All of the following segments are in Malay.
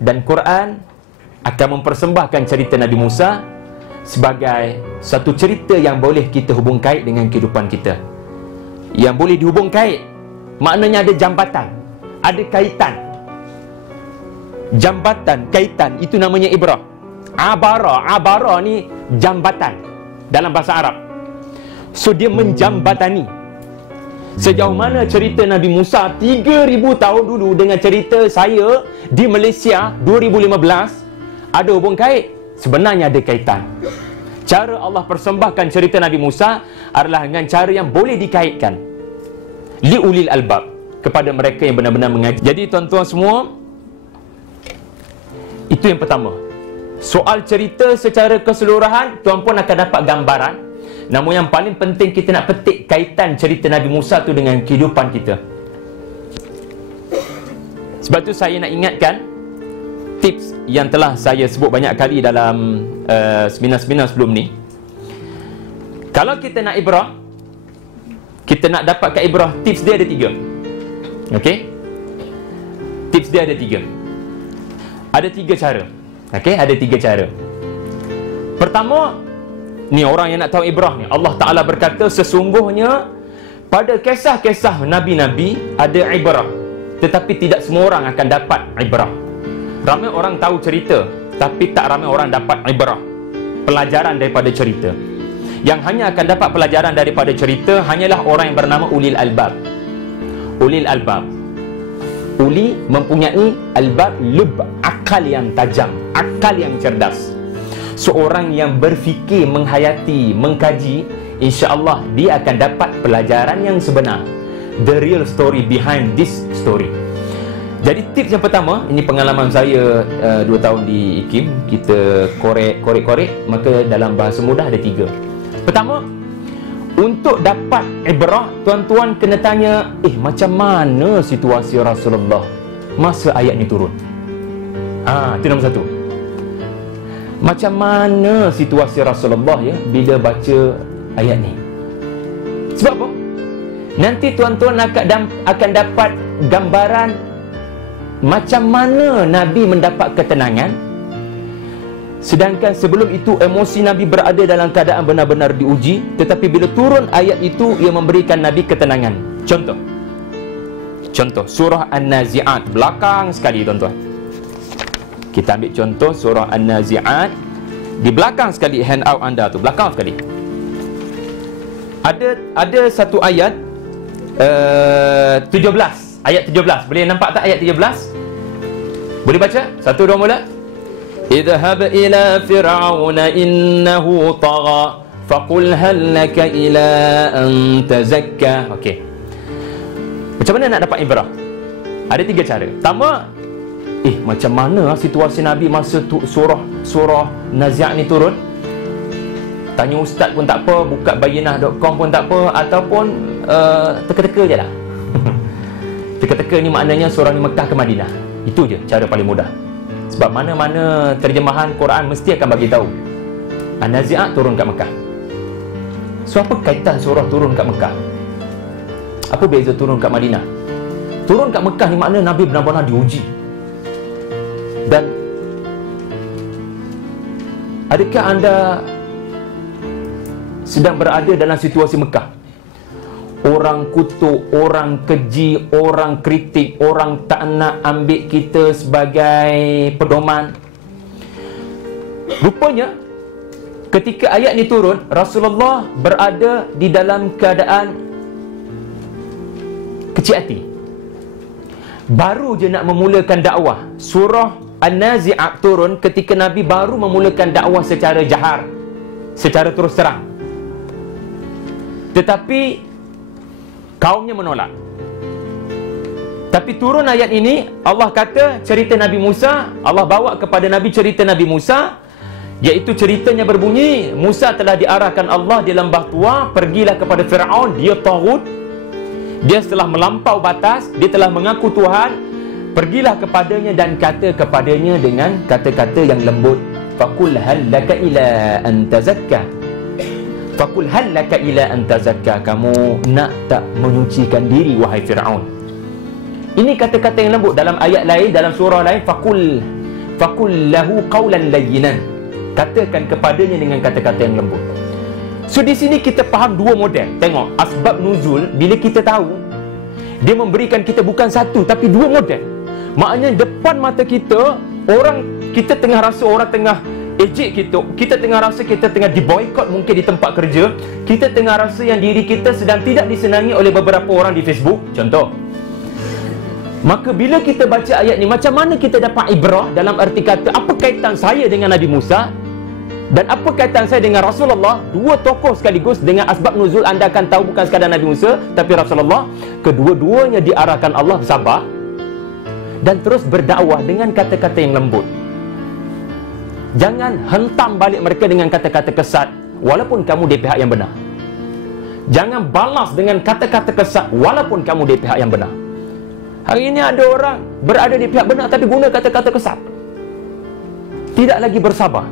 dan Quran akan mempersembahkan cerita Nabi Musa sebagai satu cerita yang boleh kita hubung kait dengan kehidupan kita. Yang boleh dihubung kait, maknanya ada jambatan, ada kaitan. Jambatan, kaitan, itu namanya ibrah. Abara ni jambatan dalam bahasa Arab. So dia menjambatani. Sejauh mana cerita Nabi Musa 3000 tahun dulu dengan cerita saya di Malaysia 2015 ada hubung kait? Sebenarnya ada kaitan. Cara Allah persembahkan cerita Nabi Musa adalah dengan cara yang boleh dikaitkan. Liulil albab, kepada mereka yang benar-benar mengaji. Jadi tuan-tuan semua, itu yang pertama. Soal cerita secara keseluruhan, tuan pun akan dapat gambaran. Namun yang paling penting, kita nak petik kaitan cerita Nabi Musa tu dengan kehidupan kita. Sebab tu saya nak ingatkan tips yang telah saya sebut banyak kali dalam seminar-seminar sebelum ni. Kalau kita nak ibrah, kita nak dapatkan ibrah, tips dia ada 3. Okey? Tips dia ada 3. Ada 3 cara. Okey, ada 3 cara. Pertama, ni orang yang nak tahu ibrah ni, Allah Ta'ala berkata sesungguhnya pada kisah-kisah Nabi-Nabi ada ibrah, tetapi tidak semua orang akan dapat ibrah. Ramai orang tahu cerita, tapi tak ramai orang dapat ibrah, pelajaran daripada cerita. Yang hanya akan dapat pelajaran daripada cerita hanyalah orang yang bernama ulil albab. Ulil albab, uli mempunyai albab, lub, akal yang tajam, akal yang cerdas. Seorang yang berfikir, menghayati, mengkaji, insya-Allah dia akan dapat pelajaran yang sebenar, the real story behind this story. Jadi tips yang pertama, ini pengalaman saya 2 tahun di IKIM, kita korek, maka dalam bahasa mudah ada 3. Pertama, untuk dapat ibrah, tuan-tuan kena tanya, macam mana situasi Rasulullah masa ayat ni turun? Itu nombor 1. Macam mana situasi Rasulullah ya bila baca ayat ni? Sebab apa? Nanti tuan-tuan akan dapat gambaran macam mana Nabi mendapat ketenangan, sedangkan sebelum itu emosi Nabi berada dalam keadaan benar-benar diuji, tetapi bila turun ayat itu ia memberikan Nabi ketenangan. Contoh surah An-Nazi'at, belakang sekali tuan-tuan. Kita ambil contoh surah An-Nazi'at, di belakang sekali, handout anda tu, belakang sekali. Ada satu ayat 17. Ayat 17. Boleh nampak tak ayat 17? Boleh baca? 1, 2 mula. Idhhab ila fir'auna innahu tagha faqul hal laka ila an tazakka. Okey. Macam mana nak dapat ibrah? Ada 3 cara. Pertama, macam mana situasi Nabi masa surah Nazi'at ni turun? Tanya ustaz pun tak apa, buka bayinah.com pun tak apa, ataupun teka-teka je lah. Teka-teka ni maknanya surah ni Mekah ke Madinah. Itu je cara paling mudah. Sebab mana-mana terjemahan Quran mesti akan bagi tahu An-Nazi'at turun kat Mekah. So apa kaitan surah turun kat Mekah? Apa beza turun kat Madinah? Turun kat Mekah ni makna Nabi benar-benar diuji. Dan adakah anda sedang berada dalam situasi Mekah? Orang kutuk, orang keji, orang kritik, orang tak nak ambil kita sebagai pedoman. Rupanya ketika ayat ni turun, Rasulullah berada di dalam keadaan kecil hati. Baru je nak memulakan dakwah. Surah An-Nazi'at turun ketika Nabi baru memulakan dakwah secara jahar, secara terus terang. Tetapi kaumnya menolak. Tapi turun ayat ini, Allah kata cerita Nabi Musa, Allah bawa kepada Nabi cerita Nabi Musa, iaitu ceritanya berbunyi, Musa telah diarahkan Allah di lembah tua, pergilah kepada Fir'aun, dia taghut, dia telah melampau batas, dia telah mengaku Tuhan, pergilah kepadanya dan kata kepadanya dengan kata-kata yang lembut, faqul hal laka ila an tazakka. Faqul hal laka ila an tazakka, kamu nak tak menyucikan diri wahai Fir'aun. Ini kata-kata yang lembut. Dalam ayat lain, dalam surah lain, faqul faqul lahu qawlan layyinan. Katakan kepadanya dengan kata-kata yang lembut. So di sini kita faham dua model. Tengok, asbab nuzul bila kita tahu, dia memberikan kita bukan satu tapi dua model. Maknanya depan mata kita, kita tengah rasa orang tengah ejek kita tengah rasa kita tengah diboykot mungkin di tempat kerja, kita tengah rasa yang diri kita sedang tidak disenangi oleh beberapa orang di Facebook, contoh. Maka bila kita baca ayat ni, macam mana kita dapat ibrah? Dalam arti kata, apa kaitan saya dengan Nabi Musa dan apa kaitan saya dengan Rasulullah? Dua tokoh sekaligus. Dengan asbab nuzul anda akan tahu bukan sekadar Nabi Musa tapi Rasulullah. Kedua-duanya diarahkan Allah sabar dan terus berdakwah dengan kata-kata yang lembut. Jangan hentam balik mereka dengan kata-kata kesat walaupun kamu di pihak yang benar. Jangan balas dengan kata-kata kesat walaupun kamu di pihak yang benar. Hari ini ada orang berada di pihak benar tapi guna kata-kata kesat, tidak lagi bersabar.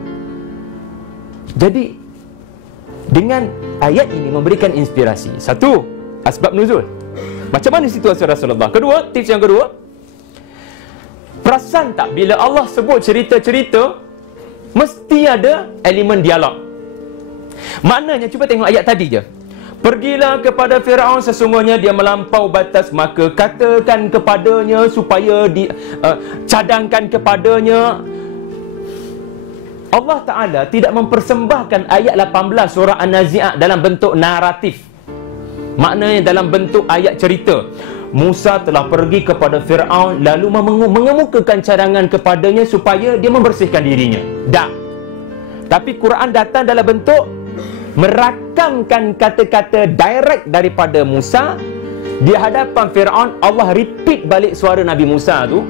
Jadi dengan ayat ini memberikan inspirasi. Satu, asbab nuzul. Macam mana situasi Rasulullah? Kedua, tips yang kedua, perasan tak bila Allah sebut cerita-cerita mesti ada elemen dialog. Maknanya, cuba tengok ayat tadi je. Pergilah kepada Firaun, sesungguhnya dia melampau batas, maka katakan kepadanya supaya cadangkan kepadanya. Allah Ta'ala tidak mempersembahkan ayat 18 surah An-Nazi'at dalam bentuk naratif. Maknanya dalam bentuk ayat cerita. Musa telah pergi kepada Firaun lalu mengemukakan cadangan kepadanya supaya dia membersihkan dirinya. Tak. Tapi Quran datang dalam bentuk merakamkan kata-kata direct daripada Musa di hadapan Firaun. Allah repeat balik suara Nabi Musa tu.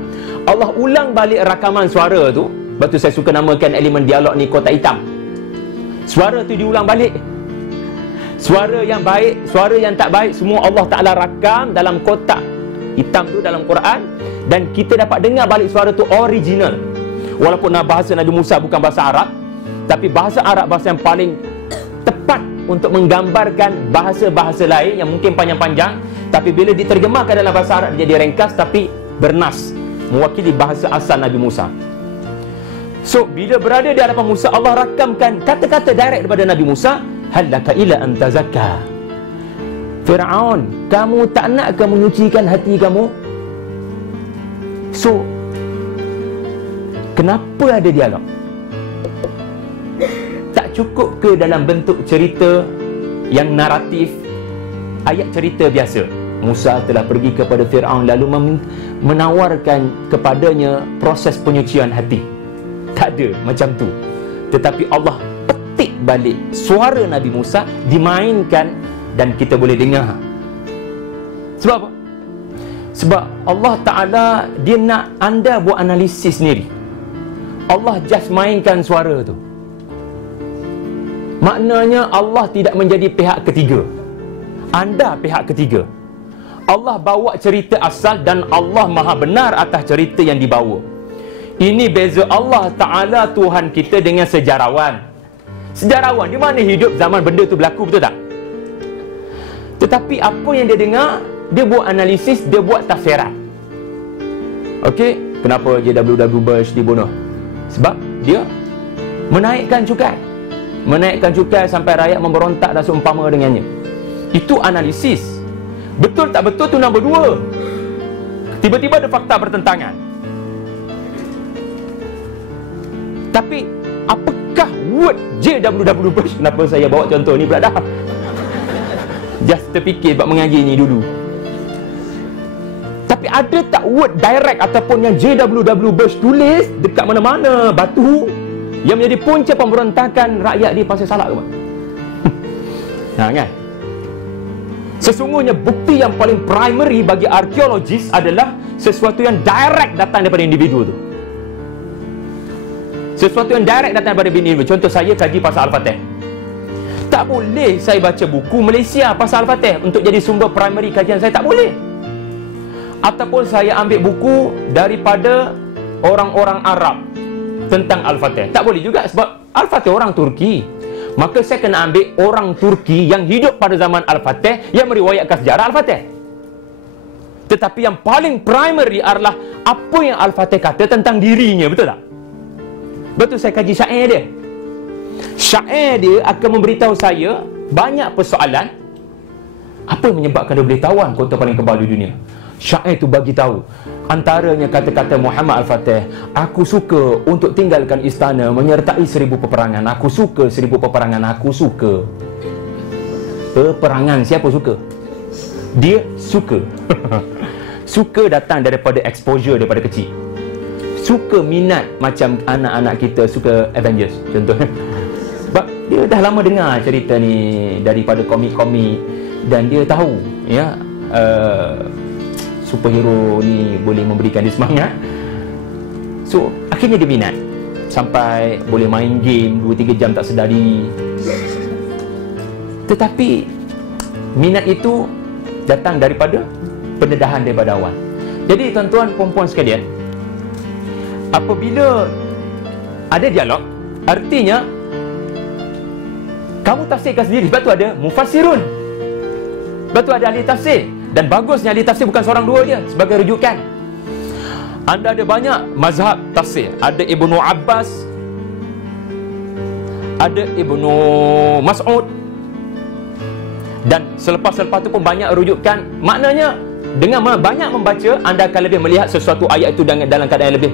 Allah ulang balik rakaman suara tu. Sebab tu saya suka namakan elemen dialog ni kotak hitam. Suara tu diulang balik. Suara yang baik, suara yang tak baik, semua Allah Ta'ala rakam dalam kotak hitam tu dalam Quran. Dan kita dapat dengar balik suara tu original. Walaupun bahasa Nabi Musa bukan bahasa Arab, tapi bahasa Arab bahasa yang paling tepat untuk menggambarkan bahasa-bahasa lain yang mungkin panjang-panjang, tapi bila diterjemahkan dalam bahasa Arab jadi ringkas tapi bernas, mewakili bahasa asal Nabi Musa. So bila berada di hadapan Musa, Allah rakamkan kata-kata direct daripada Nabi Musa. Halaka ila an tazakka. Firaun, kamu tak nak ke menyucikan hati kamu? So kenapa ada dialog? Tak cukup ke dalam bentuk cerita yang naratif, ayat cerita biasa? Musa telah pergi kepada Firaun lalu menawarkan kepadanya proses penyucian hati. Tak ada macam tu. Tetapi Allah petik balik suara Nabi Musa, dimainkan dan kita boleh dengar. Sebab apa? Sebab Allah Ta'ala dia nak anda buat analisis sendiri. Allah just mainkan suara tu. Maknanya Allah tidak menjadi pihak ketiga, anda pihak ketiga. Allah bawa cerita asal dan Allah maha benar atas cerita yang dibawa. Ini beza Allah Ta'ala Tuhan kita dengan sejarawan. Sejarawan di mana hidup zaman benda tu berlaku, betul tak? Tetapi apa yang dia dengar, dia buat analisis, dia buat tafsiran. Okey, kenapa JWW Bush dibunuh? Sebab dia menaikkan cukai. Menaikkan cukai sampai rakyat memberontak dan seumpama dengannya. Itu analisis. Betul tak betul tu nombor dua. Tiba-tiba ada fakta bertentangan. Tapi apakah word JWW Bush? Kenapa saya bawa contoh ni pula dah? Just terfikir buat mengaji ni dulu. Tapi ada tak word direct ataupun yang JWW Bush tulis dekat mana-mana batu yang menjadi punca pemberontakan rakyat di Pasir Salak ke? Nah kan? Sesungguhnya bukti yang paling primary bagi arkeologis adalah sesuatu yang direct datang daripada individu tu. Sesuatu yang direct datang daripada individu. Contoh, saya kaji pasal Al-Fatih. Tak boleh saya baca buku Malaysia pasal Al-Fatih untuk jadi sumber primary kajian saya. Tak boleh. Ataupun saya ambil buku daripada orang-orang Arab tentang Al-Fatih. Tak boleh juga sebab Al-Fatih orang Turki. Maka saya kena ambil orang Turki yang hidup pada zaman Al-Fatih yang meriwayatkan sejarah Al-Fatih. Tetapi yang paling primary adalah apa yang Al-Fatih kata tentang dirinya, betul tak? Betul, saya kaji syair dia. Syair dia akan memberitahu saya banyak persoalan. Apa yang menyebabkan dia boleh tawan kota paling kebal di dunia? Syair tu bagi tahu. Antaranya kata-kata Muhammad Al-Fatih, aku suka untuk tinggalkan istana menyertai 1000 peperangan. Aku suka 1000 peperangan. Aku suka peperangan. Siapa suka? Dia suka. Suka datang daripada exposure daripada kecil. Suka minat macam anak-anak kita suka Avengers contohnya. Sebab dia dah lama dengar cerita ni daripada komik-komik dan dia tahu ya superhero ni boleh memberikan dia semangat. So akhirnya dia minat sampai boleh main game 2-3 jam tak sedari. Tetapi minat itu datang daripada pendedahan daripada awal. Jadi tuan-tuan puan-puan sekalian, apabila ada dialog, artinya kamu tafsirkan sendiri. Sebab tu ada mufassirun, sebab tu ada ahli tafsir. Dan bagusnya ahli tafsir bukan seorang dua je sebagai rujukan. Anda ada banyak mazhab tafsir. Ada Ibnu Abbas, ada Ibnu Mas'ud, dan selepas-selepas tu pun banyak rujukan. Maknanya dengan banyak membaca, anda akan lebih melihat sesuatu ayat itu dalam keadaan yang lebih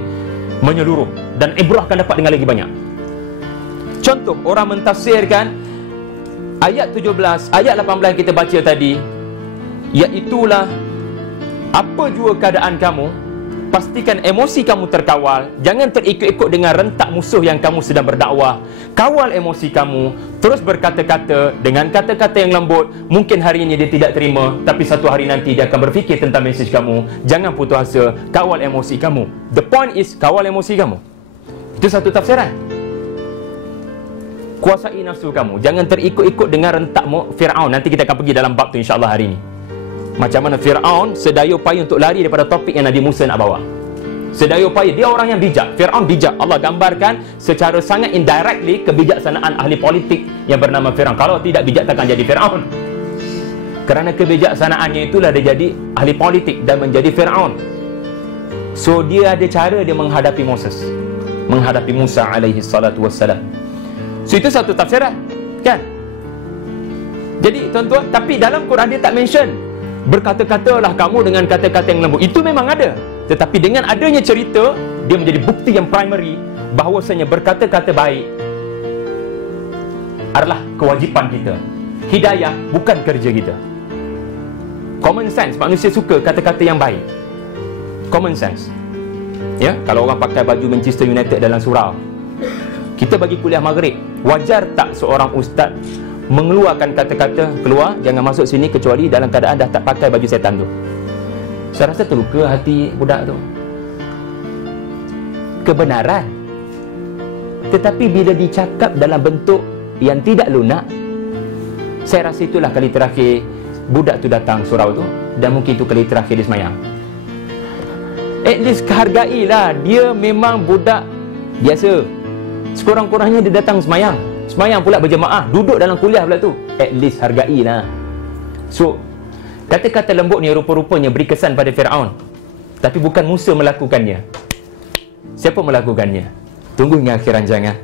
menyeluruh, dan ibrah akan dapat dengan lagi banyak. Contoh, orang mentafsirkan ayat 17, ayat 18 yang kita baca tadi, iaitulah apa jua keadaan kamu, pastikan emosi kamu terkawal. Jangan terikut-ikut dengan rentak musuh yang kamu sedang berdakwah. Kawal emosi kamu, terus berkata-kata dengan kata-kata yang lembut. Mungkin hari ini dia tidak terima, tapi satu hari nanti dia akan berfikir tentang mesej kamu. Jangan putus asa, kawal emosi kamu. The point is, kawal emosi kamu. Itu satu tafsiran. Kuasai nafsu kamu, jangan terikut-ikut dengan rentak Fir'aun. Nanti kita akan pergi dalam bab tu insya-Allah hari ini. Macam mana Fir'aun sedaya upaya untuk lari daripada topik yang Nabi Musa nak bawa. Sedaya upaya, dia orang yang bijak. Fir'aun bijak. Allah gambarkan secara sangat indirectly kebijaksanaan ahli politik yang bernama Fir'aun. Kalau tidak bijak takkan jadi Fir'aun. Kerana kebijaksanaannya itulah dia jadi ahli politik dan menjadi Fir'aun. So dia ada cara dia menghadapi Moses, menghadapi Musa alaihi salatu wassalam. So itu satu tafsiran, kan? Jadi tuan-tuan, tapi dalam Quran dia tak mention berkata-katalah kamu dengan kata-kata yang lembut. Itu memang ada. Tetapi dengan adanya cerita, dia menjadi bukti yang primary bahawasanya berkata-kata baik adalah kewajipan kita. Hidayah bukan kerja kita. Common sense, manusia suka kata-kata yang baik. Common sense. Ya, kalau orang pakai baju Manchester United dalam surau, kita bagi kuliah maghrib, wajar tak seorang ustaz mengeluarkan kata-kata, keluar, jangan masuk sini kecuali dalam keadaan dah tak pakai baju setan tu? Saya rasa terluka hati budak tu. Kebenaran. Tetapi bila dicakap dalam bentuk yang tidak lunak, saya rasa itulah kali terakhir budak tu datang surau tu, dan mungkin itu kali terakhir dia semayang. At least hargailah, dia memang budak biasa. Sekurang-kurangnya dia datang semayang. Semayang pula berjemaah, duduk dalam kuliah pula tu. At least hargailah. So, kata-kata lembut ni rupa-rupanya beri kesan pada Fir'aun. Tapi bukan Musa melakukannya. Siapa melakukannya? Tunggu hingga akhir rancangan.